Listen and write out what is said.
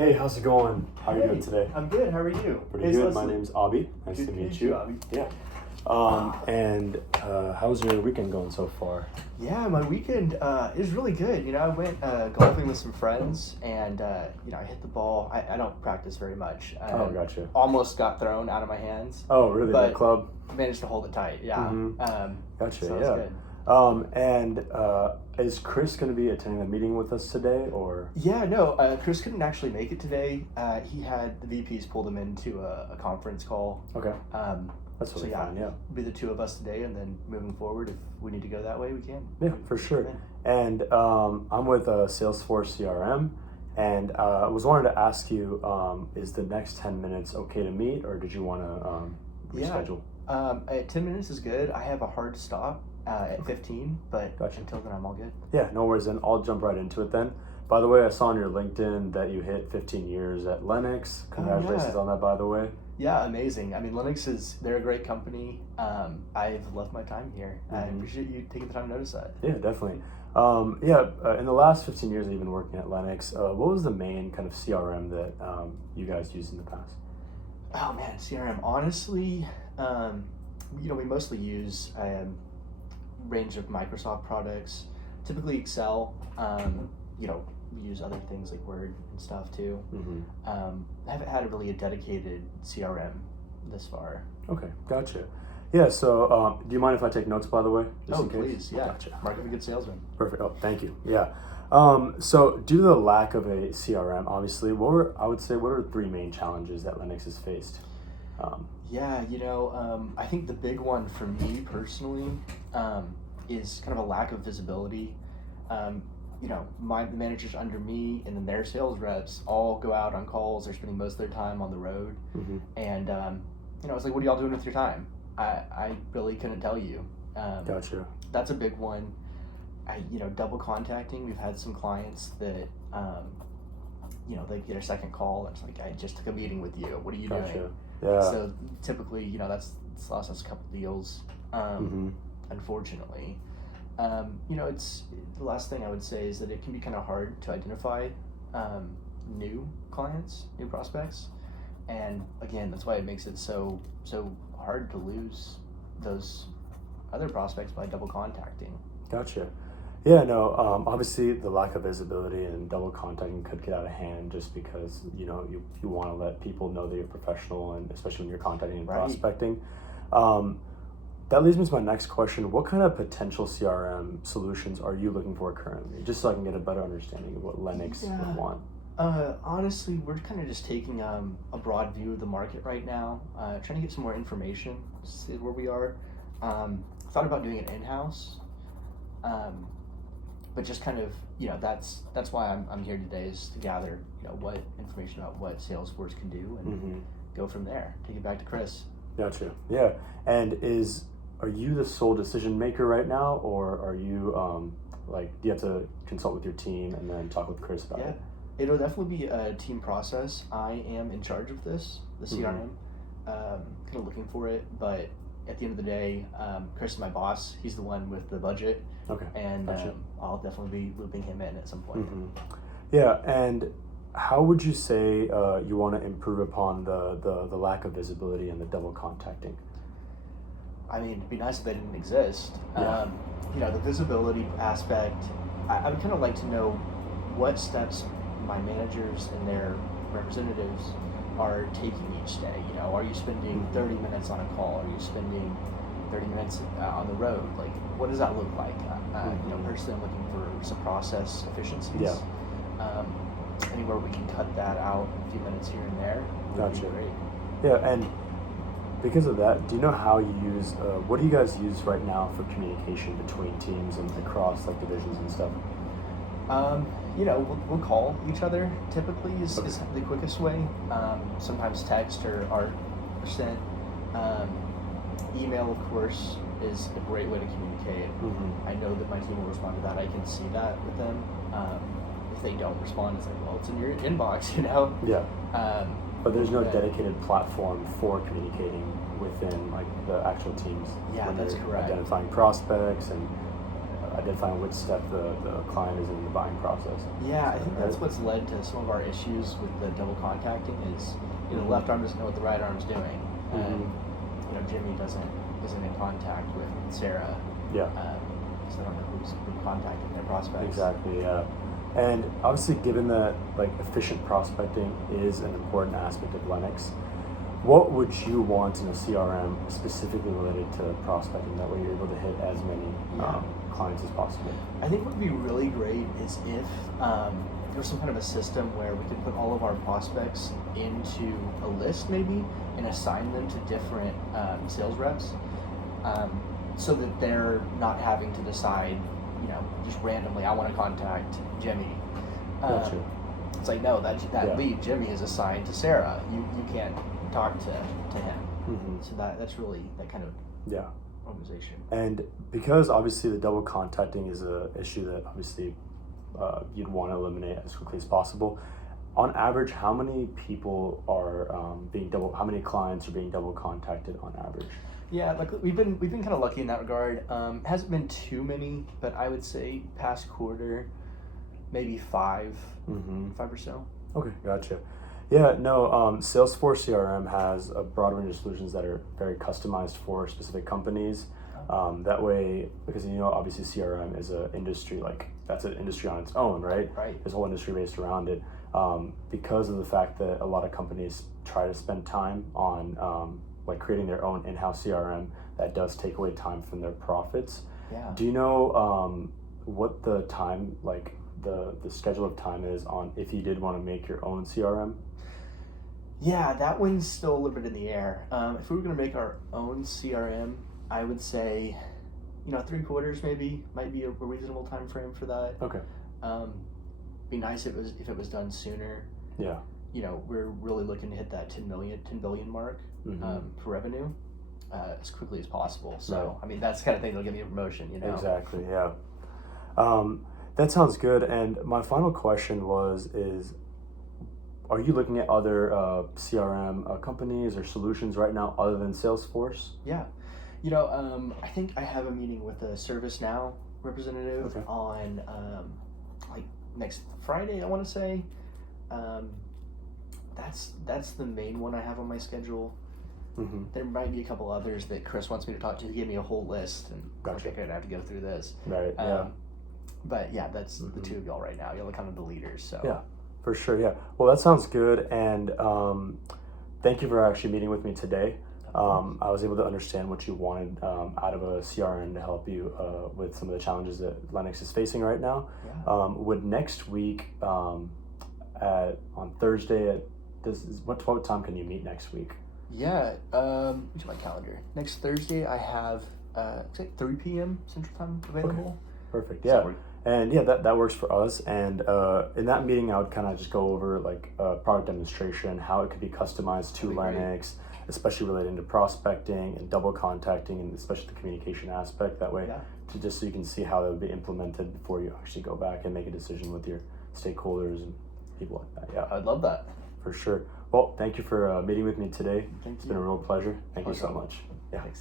Hey, how's it going? How are you doing today? I'm good. How are you? Pretty good. My name's Abhi. Nice Good to meet you, you. Abhi. Yeah. How's your weekend going so far? Yeah, my weekend is really good. I went golfing with some friends, and I hit the ball. I don't practice very much. Gotcha. Almost got thrown out of my hands. Oh, really? But The club? managed to hold it tight. Yeah. Gotcha. So yeah. it's good. Is Chris going to be attending the meeting with us today, or? Yeah, no. Chris couldn't actually make it today. He had the VPs pulled him into a conference call. Okay. That's really fine. Yeah. Be the two of us today, and then moving forward, if we need to go that way, we can. Yeah, for sure. And I'm with Salesforce CRM, and I was wanted to ask you, is the next 10 minutes okay to meet, or did you want to reschedule? Yeah. 10 minutes is good. I have a hard stop at 15, but until then, I'm all good. Yeah, no worries. Then I'll jump right into it then. By the way, I saw on your LinkedIn that you hit 15 years at Lennox. Congratulations on that, by the way. Yeah, amazing. I mean, Lennox they're a great company. I've loved my time here. I appreciate you taking the time to notice that. Yeah, definitely. In the last 15 years that you've been working at Lennox, what was the main kind of CRM that you guys used in the past? Oh man, CRM. Honestly, we mostly use a range of Microsoft products, typically Excel. We use other things like Word and stuff too. I haven't had really a dedicated CRM this far. Okay, gotcha. Yeah, so do you mind if I take notes, by the way? Just in case? Please. Yeah. Gotcha. Mark of a good salesman. Perfect. Oh, thank you. Yeah. So due to the lack of a CRM, obviously, what are three main challenges that Lennox has faced? I think the big one for me personally is kind of a lack of visibility. The managers under me and then their sales reps all go out on calls. They're spending most of their time on the road. And, it's like, what are y'all doing with your time? I really couldn't tell you. Gotcha. That's a big one. Double contacting. We've had some clients that, they get a second call and it's like, I just took a meeting with you. What are you doing? Yeah. So typically, that's lost us a couple deals, unfortunately. It's the last thing I would say is that it can be kind of hard to identify new clients, new prospects, and again, that's why it makes it so hard to lose those other prospects by double contacting. Gotcha. Yeah, no, obviously the lack of visibility and double contacting could get out of hand just because, you want to let people know that you're professional, and especially when you're contacting and prospecting. That leads me to my next question. What kind of potential CRM solutions are you looking for currently? Just so I can get a better understanding of what Lennox would want. Honestly, we're kind of just taking a broad view of the market right now, trying to get some more information, see where we are. Thought about doing it in-house. But just kind of, that's why I'm here today, is to gather, what information about what Salesforce can do and go from there. Take it back to Chris. Gotcha. Yeah. And are you the sole decision maker right now, or are you do you have to consult with your team and then talk with Chris about it? It'll definitely be a team process. I am in charge of this, the CRM, kind of looking for it, but at the end of the day, Chris is my boss. He's the one with the budget. Okay. And I'll definitely be looping him in at some point. Yeah, and how would you say you want to improve upon the lack of visibility and the double contacting? I mean, it'd be nice if they didn't exist. Yeah. The visibility aspect, I would kind of like to know what steps my managers and their representatives are taking each day. Are you spending 30 minutes on a call? Are you spending 30 minutes on the road? Like, what does that look like? Personally, I'm looking for some process efficiencies. Yeah. Anywhere we can cut that out a few minutes here and there would be great. Yeah, and because of that, do you know how you use, what do you guys use right now for communication between teams and across divisions and stuff? We'll call each other typically is the quickest way. Sometimes text or art are sent. Email, of course, is a great way to communicate. I know that my team will respond to that. I can see that with them. If they don't respond, it's like, well, it's in your inbox, Yeah. But there's no but dedicated platform for communicating within the actual teams. Yeah, when that's you're correct. Identifying prospects and identifying which step the client is in the buying process. Yeah, I think that's what's led to some of our issues with the double contacting is, the left arm doesn't know what the right arm's doing. And, Jimmy isn't in contact with Sarah. Yeah. Because they don't know who's contacting their prospects. Exactly, yeah. And obviously, given that efficient prospecting is an important aspect of Lennox, what would you want in a CRM specifically related to prospecting? That way you're able to hit as many clients as possible. I think what would be really great is if there was some kind of a system where we could put all of our prospects into a list maybe and assign them to different sales reps so that they're not having to decide, just randomly, I want to contact Jimmy. Gotcha. It's like, no, that lead, Jimmy, is assigned to Sarah. You can't talk to him. Mm-hmm. So that's really that kind of organization. And because obviously the double contacting is a issue that obviously you'd want to eliminate as quickly as possible. On average, how many people are how many clients are being double contacted on average? Yeah, like we've been kind of lucky in that regard. Hasn't been too many, but I would say past quarter, maybe 5 or so. Okay, gotcha. Yeah, no, Salesforce CRM has a broad range of solutions that are very customized for specific companies. That way, because obviously CRM is an industry, that's an industry on its own, right? Right. There's a whole industry based around it. Because of the fact that a lot of companies try to spend time on creating their own in-house CRM, that does take away time from their profits. Yeah. Do you know what the time, the schedule of time is on if you did want to make your own CRM? Yeah, that one's still a little bit in the air. If we were going to make our own CRM, I would say, 3 quarters maybe might be a reasonable time frame for that. Okay. Be nice if it was done sooner. Yeah. We're really looking to hit that 10 billion mark for revenue as quickly as possible. So, right. That's the kind of thing that'll give me a promotion, Exactly, yeah. That sounds good. And my final question is, are you looking at other CRM companies or solutions right now other than Salesforce? Yeah. I think I have a meeting with a ServiceNow representative on next Friday, I want to say. That's the main one I have on my schedule. Mm-hmm. There might be a couple others that Chris wants me to talk to. He gave me a whole list, and gotcha. I could have to go through this. Right, yeah. But yeah, that's the two of y'all right now. Y'all are kind of the leaders, so. Yeah, for sure, yeah. Well, that sounds good, and thank you for actually meeting with me today. I was able to understand what you wanted out of a CRM to help you with some of the challenges that Lennox is facing right now. Yeah. Would next week on Thursday what time can you meet next week? Yeah, what's my calendar? Next Thursday I have it's like 3 p.m. Central Time available. Okay. Perfect. Yeah. And yeah, that works for us. And in that meeting, I would kind of just go over a product demonstration, how it could be customized to Lennox, especially relating to prospecting and double contacting, and especially the communication aspect. That way, so you can see how it would be implemented before you actually go back and make a decision with your stakeholders and people like that. Yeah, I'd love that. For sure. Well, thank you for meeting with me today. Thank you. It's been a real pleasure. Thank you so much. Yeah. Thanks.